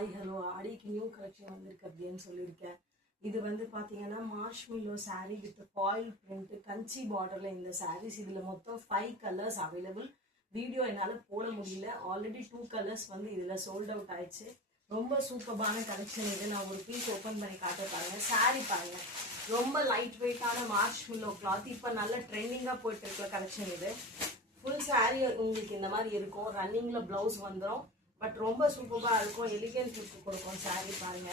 Hi hello ஆடிக்கு new collection வந்திருக்கு அப்படின்னு சொல்லியிருக்கேன். இது வந்து பார்த்தீங்கன்னா marshmallow sari with foil print கஞ்சி பார்டரில் இந்த சாரீஸ். இதில் மொத்தம் 5 கலர்ஸ் அவைலபிள். வீடியோ என்னால் போட முடியல. ஆல்ரெடி 2 கலர்ஸ் வந்து இதில் சோல்ட் அவுட் ஆயிடுச்சு. ரொம்ப சூப்பரான கலெக்ஷன் இது. நான் ஒரு பீஸ் ஓப்பன் பண்ணி காட்ட பாருங்க. சாரீ பாருங்க, ரொம்ப லைட் வெயிட்டான மார்ஷ்மெல்லோ கிளாத். இப்போ நல்ல ட்ரெண்டிங்காக போயிட்டு இருக்கிற கலெக்ஷன் இது. ஃபுல் சாரீ உங்களுக்கு இந்த மாதிரி இருக்கும். ரன்னிங்கில் ப்ளவுஸ் வந்துடும். பட் ரொம்ப சூப்பரா இருக்கும். எலிகன்ட் லுக் கொடுக்கும் சாரீ பாருங்க.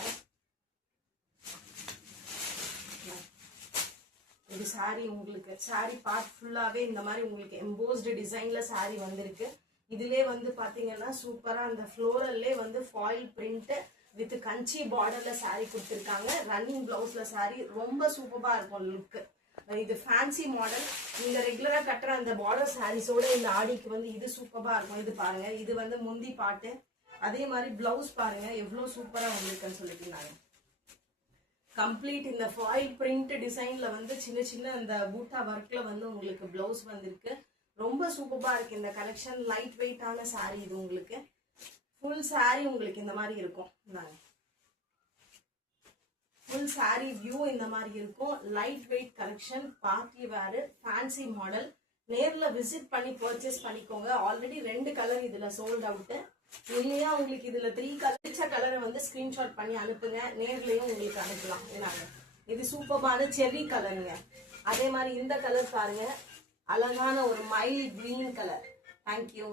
இது சாரீ உங்களுக்கு சாரீ பார்ட் ஃபுல்லாவே இந்த மாதிரி உங்களுக்கு எம்போஸ்டு டிசைன்ல சாரீ வந்திருக்கு. இதுலயே வந்து பாத்தீங்கன்னா சூப்பரா அந்த ஃப்ளோரல்லே வந்து ஃபாயில் பிரிண்ட் வித் கஞ்சி பார்டர்ல சாரீ கொடுத்துருக்காங்க. ரன்னிங் பிளவுஸ்ல சாரீ ரொம்ப சூப்பரா இருக்கும் லுக். இது ஃபேன்சி மாடல். நீங்க ரெகுலரா கட்டுற அந்த பார்டர் சாரீஸோட இந்த ஆடிக்கு வந்து இது சூப்பரா இருக்கும். இது பாருங்க, இது வந்து முந்தி பாட்டு. அதே மாதிரி பிளவுஸ் பாருங்க எவ்வளவு சூப்பரா வந்திருக்குன்னு சொல்லிட்டு கம்ப்ளீட் இந்த ஃபாயில் பிரிண்ட் டிசைன்ல வந்து சின்ன சின்ன அந்த பூட்டா ஒர்க்ல வந்து உங்களுக்கு பிளவுஸ் வந்திருக்கு. ரொம்ப சூப்பரா இருக்கு இந்த கலெக்ஷன். லைட் வெயிட்டான சாரீ இது. உங்களுக்கு ஃபுல் சாரீ உங்களுக்கு இந்த மாதிரி இருக்கும். ஃபுல் சாரீ வியூ இந்த மாதிரி இருக்கும். Light weight collection, party wear, fancy model. நேர்ல விசிட் பண்ணி பர்ச்சேஸ் பண்ணிக்கோங்க. ஆல்ரெடி 2 கலர் இதுல சோல்ட் அவுட். இல்லையா உங்களுக்கு இதுல 3 கலர் கலரை வந்து ஸ்கிரீன்ஷாட் பண்ணி அனுப்புங்க. நேர்லயும் உங்களுக்கு அனுப்பலாம். இது சூப்பரான செர்ரி கலருங்க. அதே மாதிரி இந்த கலர் பாருங்க, அழகான ஒரு மைல்ட் கிரீன் கலர். தேங்க்யூ.